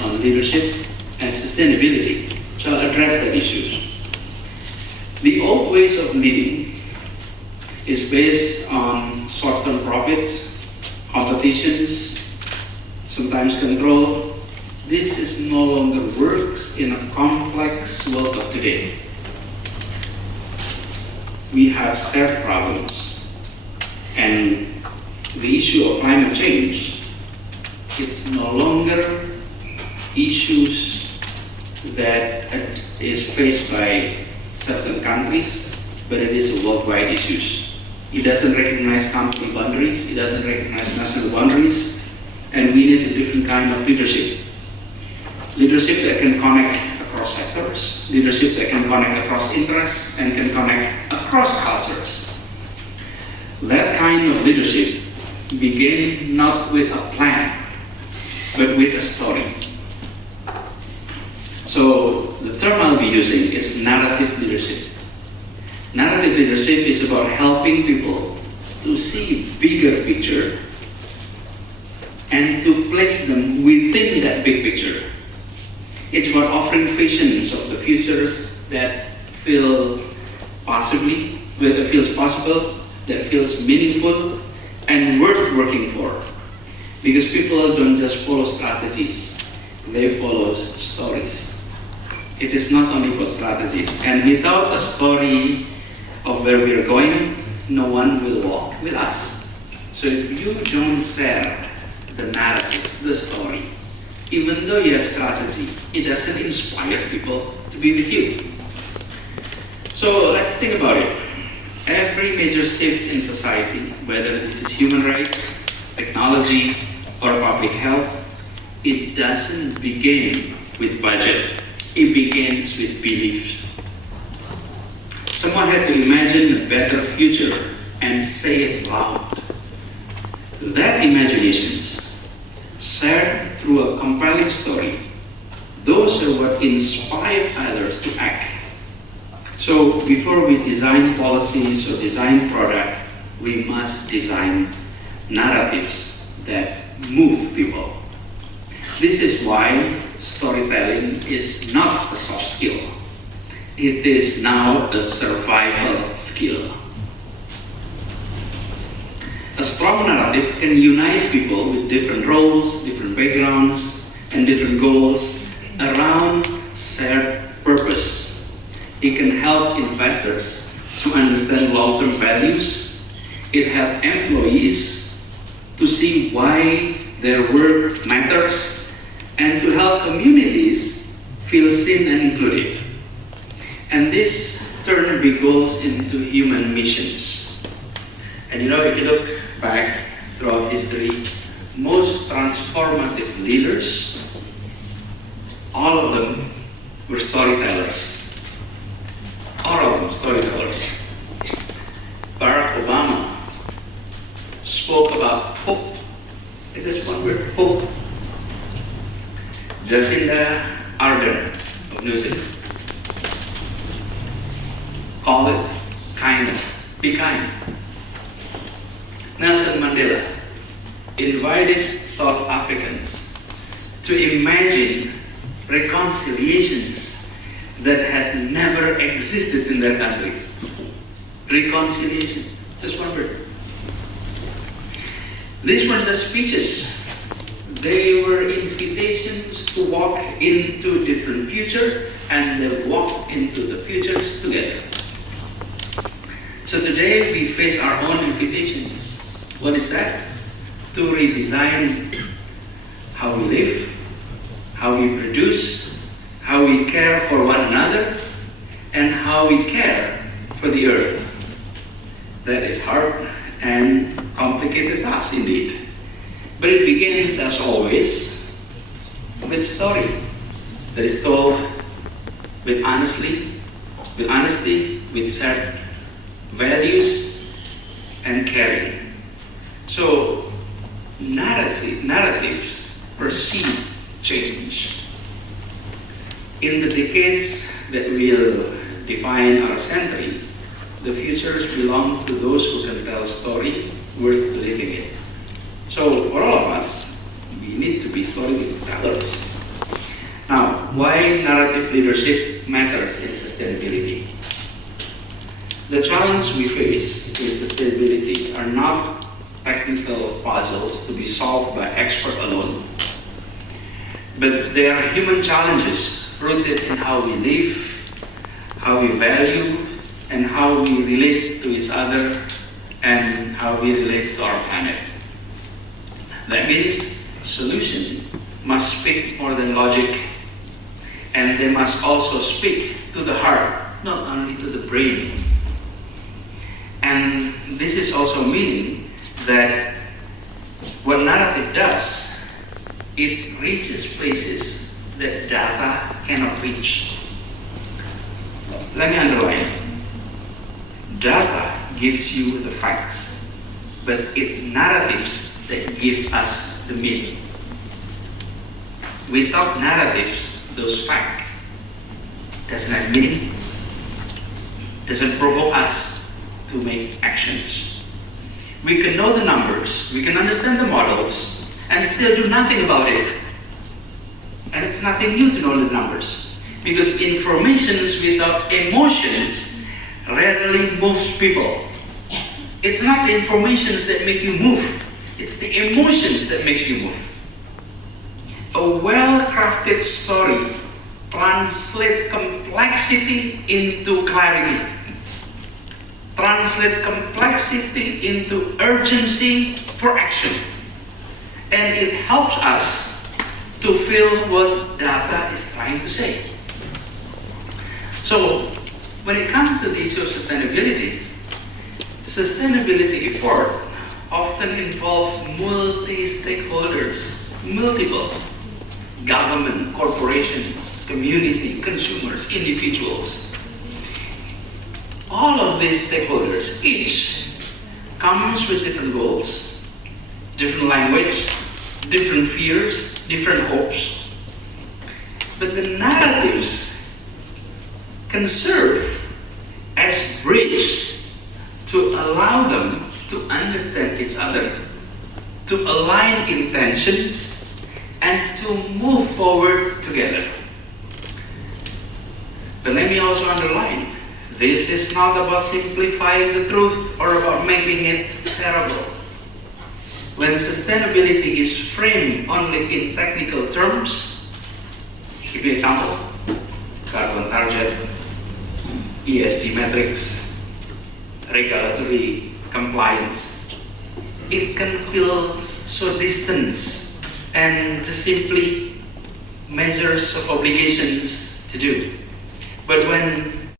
is on leadership and sustainability. So I'll address the issues. The old ways of leading is based on short-term profits, competitions, sometimes control. This is no longer works in a complex world of today. We have shared problems, and the issue of climate change, it's no longer issues that is faced by certain countries, but it is a worldwide issue. It doesn't recognize country boundaries, it doesn't recognize national boundaries, and we need a different kind of leadership. Leadership that can connect across sectors, leadership that can connect across interests, and can connect across cultures. That kind of leadership began not with a plan, but with a story. So the term I'll be using is narrative leadership. Narrative leadership is about helping people to see bigger picture and to place them within that big picture. It's about offering visions of the futures that feels possible, that feels meaningful and worth working for. Because people don't just follow strategies, they follow stories. It is not only for strategies. And without a story of where we are going, no one will walk with us. So if you don't share the narrative, the story, even though you have strategy, it doesn't inspire people to be with you. So let's think about it. Every major shift in society, whether this is human rights, technology, or public health, it doesn't begin with budget. It begins with beliefs. Someone had to imagine a better future and say it loud. That imaginations, shared through a compelling story, those are what inspire others to act. So before we design policies or design product, we must design narratives that move people. This is why storytelling is not a soft skill. It is now a survival skill. A strong narrative can unite people with different roles, different backgrounds, and different goals around shared purpose. It can help investors to understand long-term values. It helps employees to see why their work matters, and to help communities feel seen and included. And this turns big goals into human missions. And if you look back throughout history, most transformative leaders, all of them were storytellers. All of them storytellers. Barack Obama spoke about hope. It's just one word, hope. Jacinda Ardern of New Zealand called it kindness. Be kind. Nelson Mandela invited South Africans to imagine reconciliations that had never existed in their country. Reconciliation, just one word. These weren't just speeches. They were invitations to walk into different future, and they walk into the futures together. So today we face our own invitations. What is that? To redesign how we live, how we produce, how we care for one another, and how we care for the earth. That is hard and complicated task indeed. But it begins, as always, with story that is told with honesty, with shared values and caring. So narratives perceive change. In the decades that will define our century, the futures belong to those who can tell a story worth living it. So for all of us, we need to be storytellers. Why narrative leadership matters in sustainability. The challenge we face in sustainability are not technical puzzles to be solved by expert alone, but they are human challenges rooted in how we live, how we value, and how we relate to each other, and how we relate to our planet. That means solution must speak more than logic, and they must also speak to the heart, not only to the brain. And this is also meaning that what narrative does, it reaches places that data cannot reach. Let me underline. Data gives you the facts, but it's narratives that give us the meaning. Without narratives, those facts doesn't have meaning, doesn't provoke us to make actions. We can know the numbers, we can understand the models, and still do nothing about it. And it's nothing new to know the numbers, because informations without emotions rarely moves people. It's not the informations that make you move, it's the emotions that makes you move. A well-crafted story translates complexity into clarity. Translate complexity into urgency for action. And it helps us to feel what data is trying to say. So, when it comes to the issue of sustainability effort often involve multi-stakeholders, multiple government, corporations, community, consumers, individuals. All of these stakeholders, each comes with different goals, different language, different fears, different hopes. But the narratives can serve as bridge to allow them to understand each other, to align intentions, and to move forward together. But let me also underline, this is not about simplifying the truth or about making it terrible. When sustainability is framed only in technical terms, give you an example, carbon target, ESG metrics, regulatory compliance, it can feel so distant and just simply measures of obligations to do. But when